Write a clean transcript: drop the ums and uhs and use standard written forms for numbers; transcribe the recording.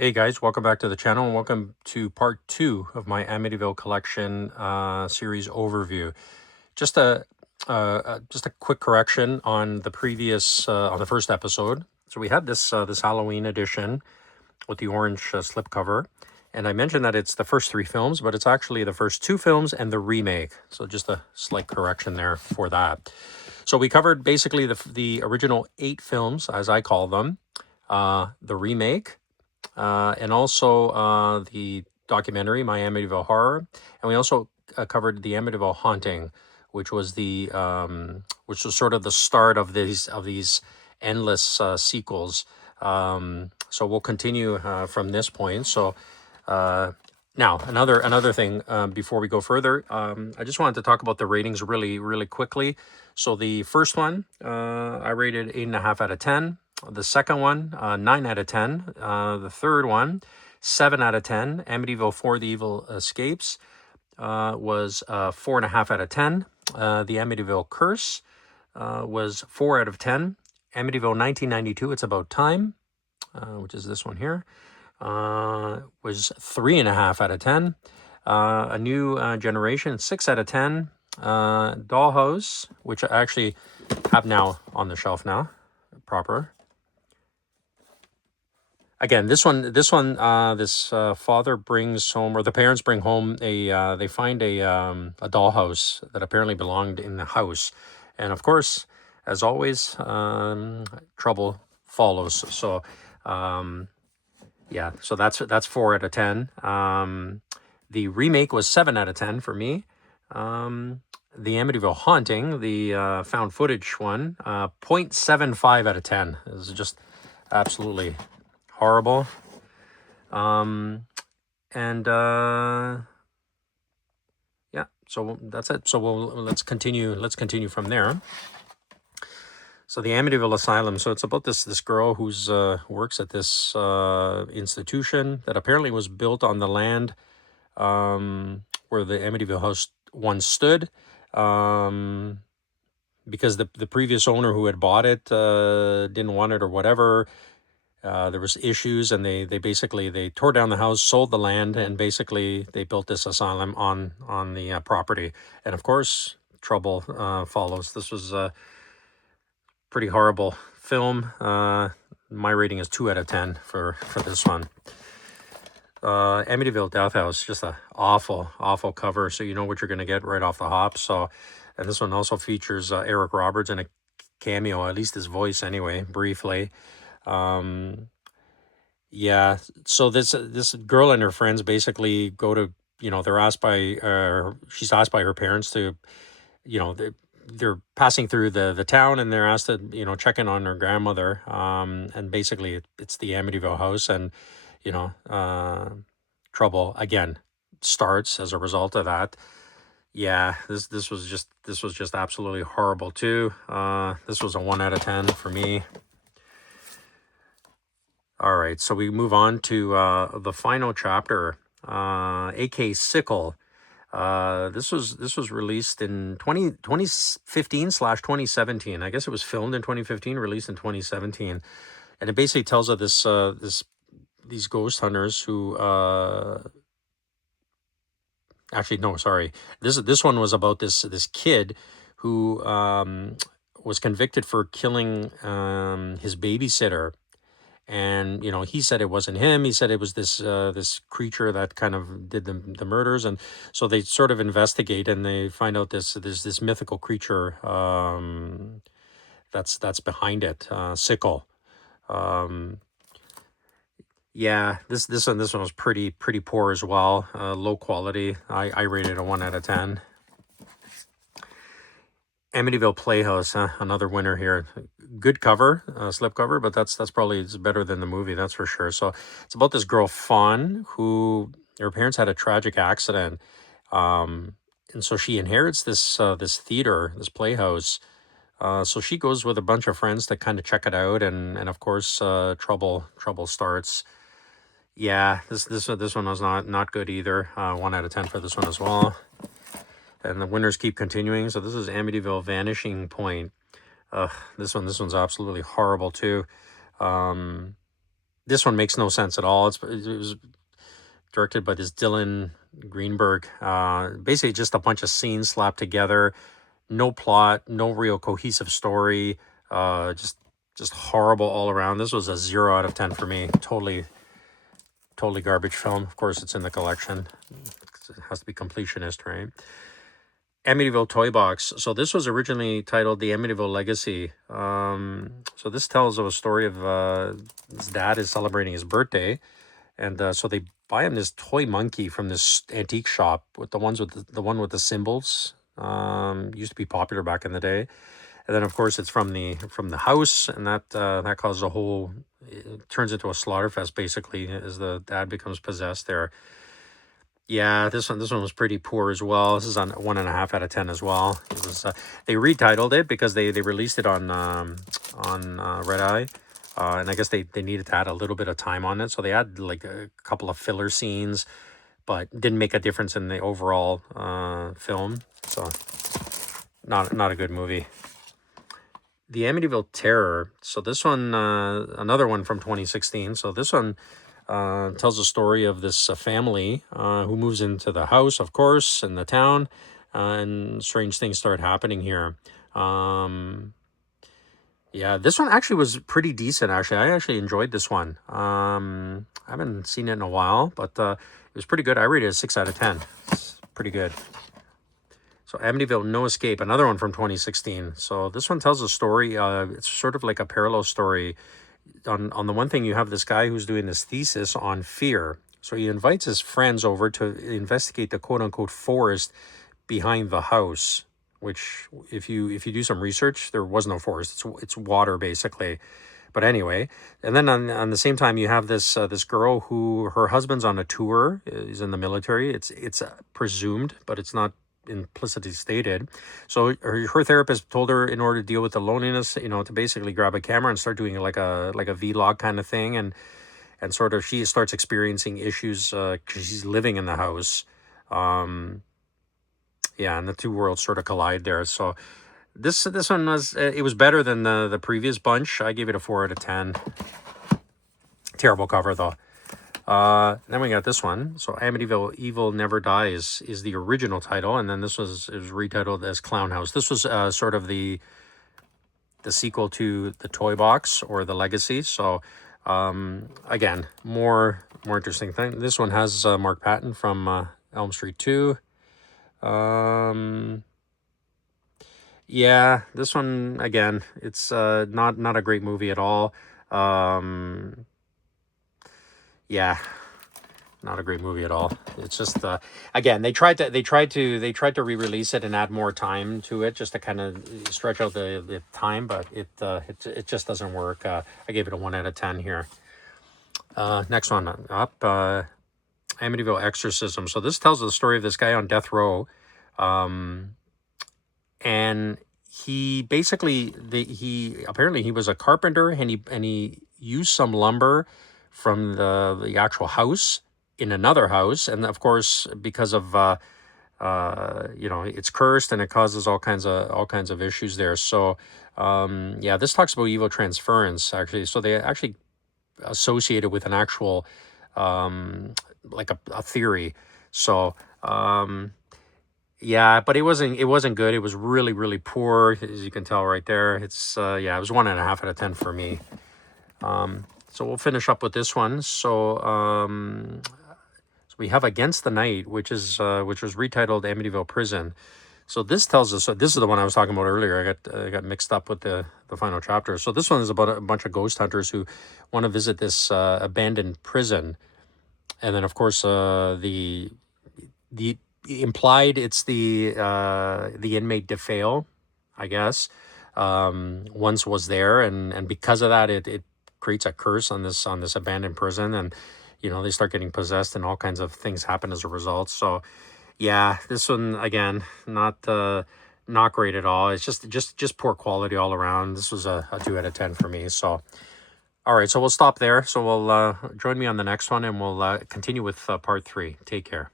Hey guys, welcome back to the channel and welcome to part 2 of my Amityville collection series overview. Just a quick correction on the previous on the first episode. So we had this Halloween edition with the orange slipcover, and I mentioned that it's the first 3 films, but it's actually the first 2 films and the remake. So just a slight correction there for that. So we covered basically the original 8 films, as I call them, the remake, and also the documentary My Amityville Horror, and we also covered the Amityville Haunting, which was which was sort of the start of these endless sequels. So we'll continue from this point. So now another thing before we go further, I just wanted to talk about the ratings really quickly. So the first one I rated 8.5 out of 10. The second one, 9 out of 10. The third one, 7 out of 10. Amityville 4: The Evil Escapes was 4.5 out of 10. The Amityville Curse was 4 out of 10. Amityville 1992, It's About Time, which is this one here, was 3.5 out of 10. A New Generation, 6 out of 10. Dollhouse, which I actually have now on the shelf now, proper. Again, this father brings home, or the parents bring home they find a dollhouse that apparently belonged in the house, and of course, as always, trouble follows. So, yeah, so that's 4 out of 10. The remake was 7 out of 10 for me. The Amityville Haunting, the found footage one, 0.75 out of 10. This is just absolutely horrible. And yeah, so that's it. So let's continue from there. So the Amityville Asylum. So it's about this girl who's works at this institution that apparently was built on the land where the Amityville house once stood. Because the previous owner who had bought it didn't want it or whatever. There was issues, and they basically tore down the house, sold the land, and basically they built this asylum on the property. And of course, trouble follows. This was a pretty horrible film. My rating is 2 out of 10 for this one. Amityville Death House, just a awful cover, so you know what you're going to get right off the hop. So, and this one also features Eric Roberts in a cameo, at least his voice anyway, briefly. Yeah, so this girl and her friends basically go to, they're asked by she's asked by her parents to, they're passing through the town, and they're asked to, check in on her grandmother, and basically it's the Amityville house, and trouble again starts as a result of that. Yeah, this was just absolutely horrible too. This was a 1 out of 10 for me. All right, so we move on to the final chapter, AK Sickle. This was released in 2015/2017. I guess it was filmed in 2015, released in 2017, and it basically tells of these ghost hunters who actually, no, sorry, this one was about this kid who was convicted for killing his babysitter. And he said it wasn't him. He said it was this creature that kind of did the murders. And so they sort of investigate, and they find out there's this mythical creature that's behind it, Sickle. Yeah, this one was pretty poor as well, low quality. I rated a 1 out of 10. Amityville Playhouse, another winner here. Good cover, slip cover, but that's probably better than the movie, that's for sure. So it's about this girl Fawn, who her parents had a tragic accident, and so she inherits this theater, this playhouse. So she goes with a bunch of friends to kind of check it out, and of course trouble starts. Yeah, this one was not good either. 1 out of 10 for this one as well. And the winners keep continuing. So this is Amityville Vanishing Point. This one's absolutely horrible too. This one makes no sense at all. It was directed by this Dylan Greenberg. Basically just a bunch of scenes slapped together. No plot, no real cohesive story. Just horrible all around. This was a 0 out of 10 for me. Totally garbage film. Of course, it's in the collection. It has to be completionist, right? Amityville Toy Box. So this was originally titled The Amityville Legacy. So this tells of a story of his dad is celebrating his birthday, and so they buy him this toy monkey from this antique shop with the ones with the one with the symbols. Used to be popular back in the day. And then, of course, it's from the house, and that causes a whole. It turns into a slaughterfest basically as the dad becomes possessed there. Yeah, this one was pretty poor as well. This is on 1.5 out of 10 as well. It was they retitled it because they released it on Red Eye, and I guess they needed to add a little bit of time on it, so they had like a couple of filler scenes, but didn't make a difference in the overall film. So not a good movie. The Amityville Terror. So this one, another one from 2016. So this one tells the story of this family who moves into the house, of course, in the town, and strange things start happening here. Yeah, this one actually was pretty decent, actually. I actually enjoyed this one. I haven't seen it in a while, but it was pretty good. I rated it a 6 out of 10. It's pretty good. So Amityville No Escape, another one from 2016. So this one tells a story. It's sort of like a parallel story. On the one thing, you have this guy who's doing this thesis on fear. So he invites his friends over to investigate the quote-unquote forest behind the house, which if you do some research, there was no forest. It's water basically. But anyway, and then on the same time, you have this this girl who her husband's on a tour. He's in the military. It's presumed, but it's not implicitly stated. So her therapist told her, in order to deal with the loneliness, to basically grab a camera and start doing like a vlog kind of thing, and sort of she starts experiencing issues because she's living in the house. Yeah, and the two worlds sort of collide there. So this one was it was better than the previous bunch. I gave it a 4 out of 10. Terrible cover though. Then we got this one. So Amityville Evil Never Dies is the original title, and then this was retitled as Clown House. This was sort of the sequel to the Toy Box or the Legacy. So again, more interesting thing. This one has Mark Patton from Elm Street 2. Yeah, this one again, it's not a great movie at all. Yeah, not a great movie at all. It's just again, they tried to re-release it and add more time to it just to kind of stretch out the time, but it just doesn't work. I gave it a 1 out of 10 here. Next one up, Amityville Exorcism. So this tells the story of this guy on death row, and he basically apparently he was a carpenter, and he used some lumber from the actual house in another house, and of course because of it's cursed and it causes all kinds of issues there. So yeah, this talks about evil transference actually. So they actually associate it with an actual like a theory. So yeah, but it wasn't good. It was really poor, as you can tell right there. It's yeah, it was 1.5 out of 10 for me. So we'll finish up with this one. So so we have Against the Night, which was retitled Amityville Prison. So this tells us, so this is the one I was talking about earlier. I got mixed up with the final chapter. So this one is about a bunch of ghost hunters who want to visit this abandoned prison. And then of course the implied it's the inmate DeFale, I guess, once was there, and because of that it creates a curse on this abandoned prison, and they start getting possessed and all kinds of things happen as a result. So yeah, this one again, not great at all. It's just poor quality all around. This was a 2 out of 10 for me. So all right, so we'll stop there. So we'll join me on the next one, and we'll continue with part 3. Take care.